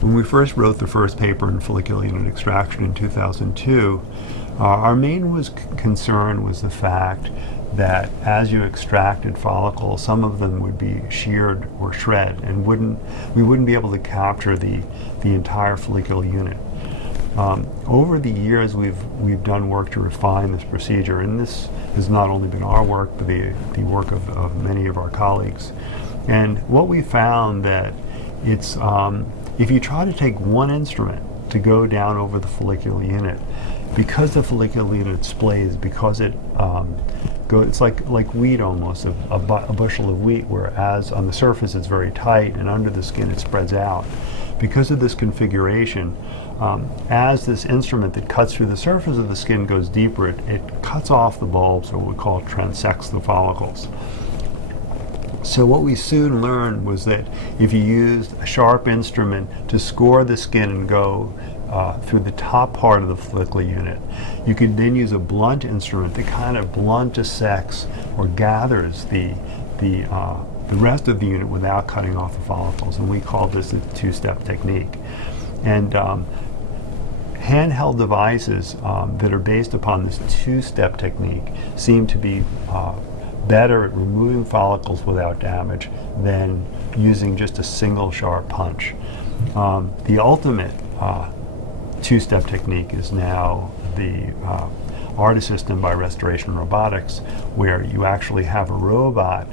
When we first wrote the first paper in follicular unit extraction in 2002, our main concern was the fact that as you extracted follicles, some of them would be sheared or shred, and we wouldn't be able to capture the entire follicular unit. Over the years, we've done work to refine this procedure, and this has not only been our work, but the work of many of our colleagues. And what we found that it's if you try to take one instrument to go down over the follicular unit, because the follicular unit splays, because it's like wheat almost, a bushel of wheat, whereas on the surface it's very tight and under the skin it spreads out. Because of this configuration, as this instrument that cuts through the surface of the skin goes deeper, it cuts off the bulbs, or what we call transects the follicles. So what we soon learned was that if you used a sharp instrument to score the skin and go through the top part of the follicular unit, you could then use a blunt instrument that kind of blunt dissects or gathers the rest of the unit without cutting off the follicles, and we call this a two-step technique. And handheld devices that are based upon this two-step technique seem to be better at removing follicles without damage than using just a single sharp punch. The ultimate two-step technique is now the ARTIS system by Restoration Robotics, where you actually have a robot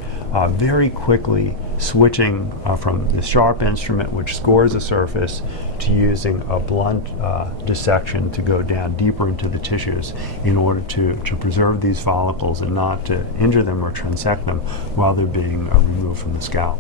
very quickly switching from the sharp instrument which scores the surface to using a blunt dissection to go down deeper into the tissues in order to preserve these follicles and not to injure them or transect them while they're being removed from the scalp.